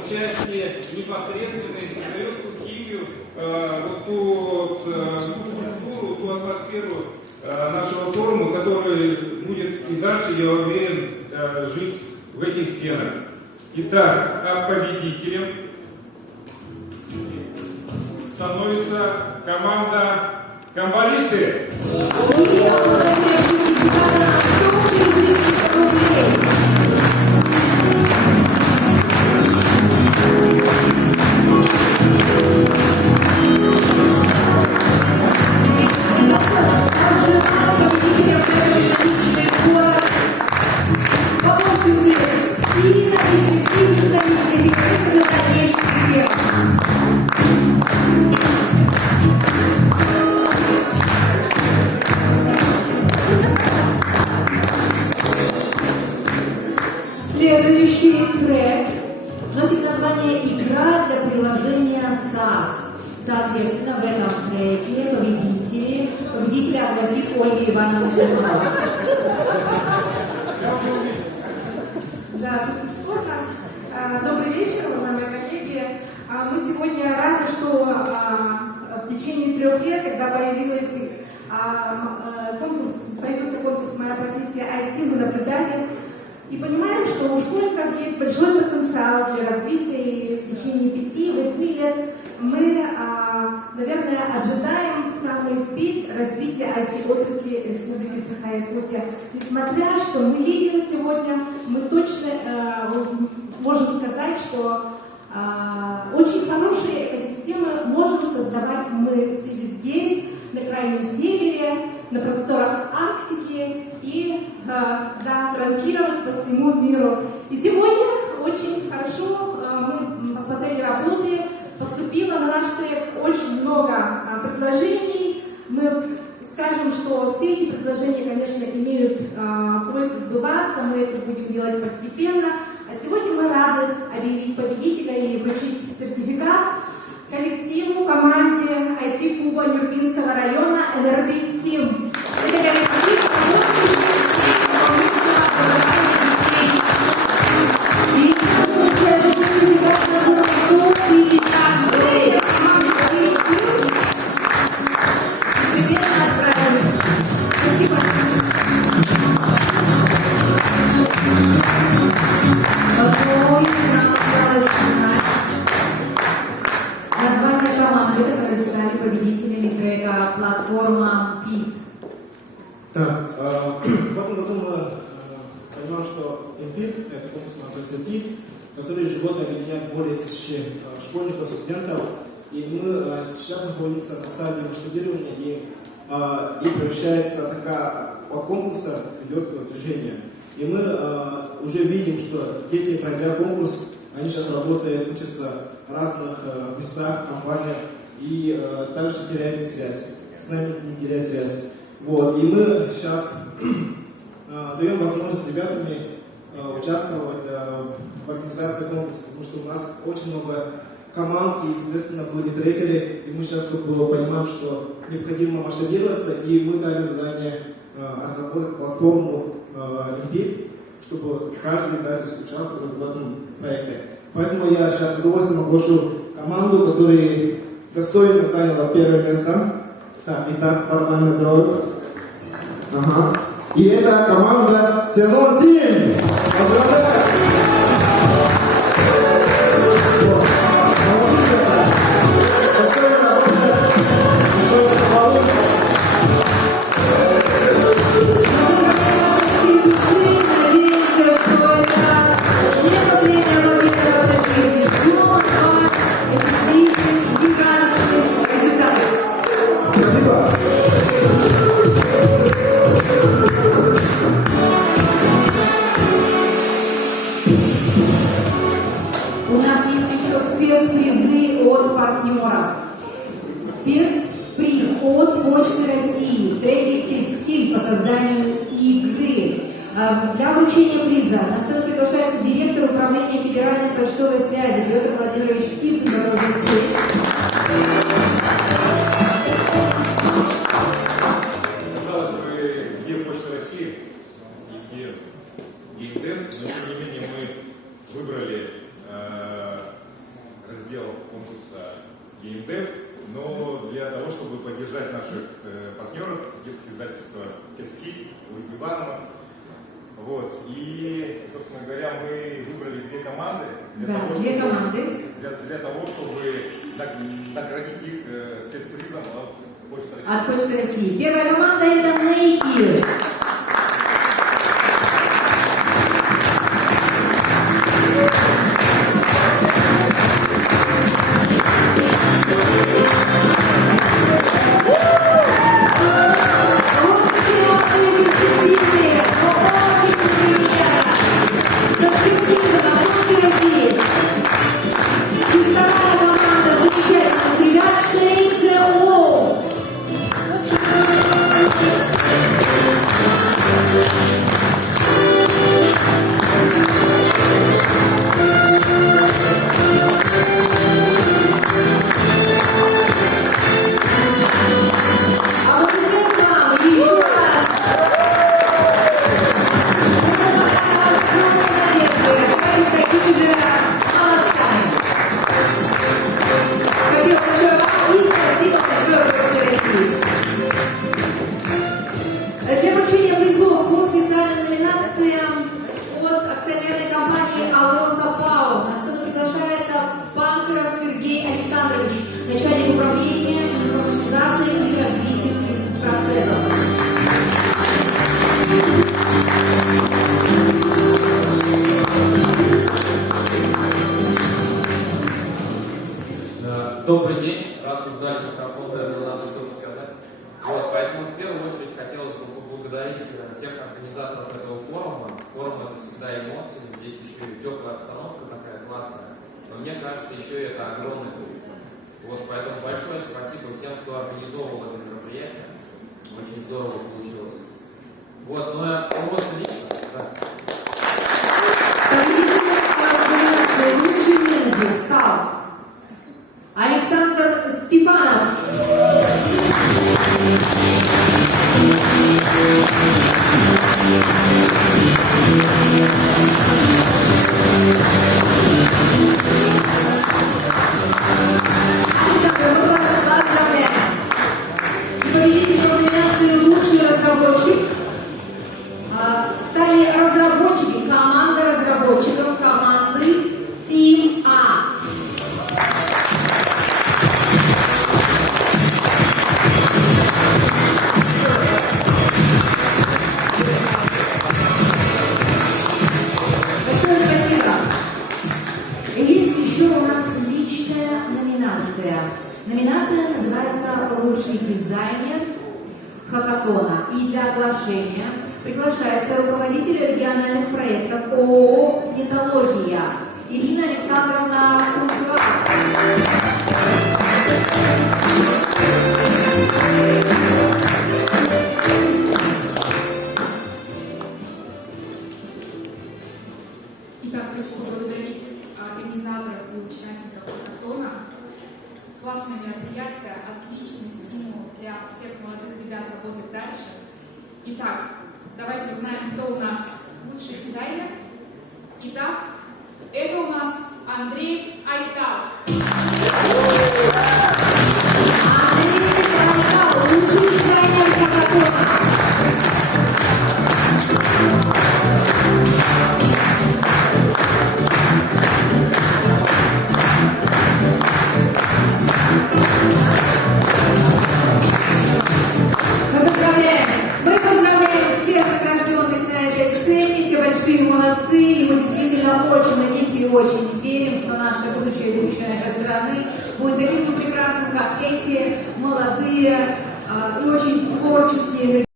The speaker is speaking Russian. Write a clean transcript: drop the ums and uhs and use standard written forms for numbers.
участие непосредственно и создает ту химию, вот ту культуру, ту атмосферу нашего форума, который будет и дальше, я уверен, жить в этих стенах. Итак, а победителем становится команда «Камбалисты». Следующий трек носит название «Игра для приложения SAS». Соответственно, в этом треке победителя огласит Ольга Ивановна Симонова. Да, тут бесспорно. Добрый вечер, уважаемые коллеги. Мы сегодня рады, что в течение 3 лет, когда появился конкурс «Моя профессия IT», мы наблюдали и понимаем, что у школьников есть большой потенциал для развития, и в течение 5-8 лет мы, наверное, ожидаем самый пик развития IT-отрасли Республики Саха-Якутия. Несмотря, что мы лидеры сегодня, мы точно можем сказать, что очень хорошие экосистемы можем создавать мы здесь, на Крайнем Севере, на просторах Арктики и транслировать по всему миру. И сегодня очень хорошо мы посмотрели работы, поступило на наш трек очень много предложений. Мы скажем, что все эти предложения, конечно, имеют свойство сбываться, мы это будем делать постепенно. А сегодня мы рады объявить победителя и вручить сертификат коллективу, команде IT-клуба Нюрбинского района NRB Team. Это коллектив, работающий в детей. И получается сертификат на сумму 100 000 рублей. Спасибо. Название команды, которые стали победителями трека «Платформа ПИТ». Так, в этом году мы понимаем, что МПИТ – это конкурсная инициатива, который ежегодно объединяет более 1000 школьников, студентов. И мы сейчас находимся на стадии масштабирования, и превращается от конкурса идет движение. И мы уже видим, что дети, пройдя конкурс, они сейчас работают, учатся в разных местах, компаниях, и также теряют связь. С нами не теряют связь. Вот. И мы сейчас даем возможность ребятами участвовать в организации конкурса, потому что у нас очень много команд и, соответственно, были трекеры, и мы сейчас понимаем, что необходимо масштабироваться, и мы дали задание разработать платформу Олимпик, чтобы каждый ребята участвовал в этом проекте. Поэтому я сейчас с удовольствием оглашу команду, которая достойно заняла 1 место. Так, итак, барабанный дробь. Ага. И это команда Селон Тим. Поздравляю! У нас есть еще спецпризы от партнеров. Спецприз от Почты России в треке «Кискиль» по созданию игры. Для вручения приза на сцену приглашается директор управления Федеральной почтовой связи Петр Владимирович Птицын, который уже здесь. Казалось бы, где Почта России и где геймдев, но тем не менее мы выбрали геймдев, но для того, чтобы поддержать наших партнеров, детское издательство «Кески» у Иванова. Вот. И, собственно говоря, мы выбрали две команды для того, чтобы наградить их спецпризом от Почты России. От Почты России. Первая команда — это Nike. Для вручения призов по специальным номинациям от акционерной компании «Алроса Пау» на сцену приглашается Панциров Сергей Александрович, начальник управления информатизацией и развитием бизнес-процессов. Добрый день. Раз уж дали микрофон, наверное, надо что-то сказать. Вот, поэтому в первую очередь хотелось бы поблагодарить всех организаторов этого форума. Форум — это всегда эмоции, здесь еще и теплая обстановка такая классная. Но мне кажется, еще и это огромный туризм. Вот, поэтому большое спасибо всем, кто организовывал это мероприятие. Очень здорово получилось. Вот, ну я просто лично, да. Победителем номинации «Лучший менеджер» стал Александр Степанов. Александр, мы вас поздравляем. Победителем номинации «Лучший разработчик» стали разработчики, команда разработчиков команды Team A. Большое спасибо. Есть еще у нас личная номинация. Номинация называется «Лучший дизайнер хакатона». И для оглашения приглашается руководитель региональных проектов ООО «Металлогия» Ирина Александровна Кунцева. Итак, хочу поблагодарить организаторов и участников хакатона. Классное мероприятие, отличный стимул для всех молодых ребят работать дальше. Итак, давайте узнаем, кто у нас лучший дизайнер. Итак, это у нас Андрей Айтал. Андрей Айтал, лучший дизайнер хакатона. Мы поздравляем всех награжденных на этой сцене, все большие молодцы, и мы действительно очень надеемся и очень верим, что наше будущее нашей страны будет таким же прекрасным, как эти молодые и очень творческие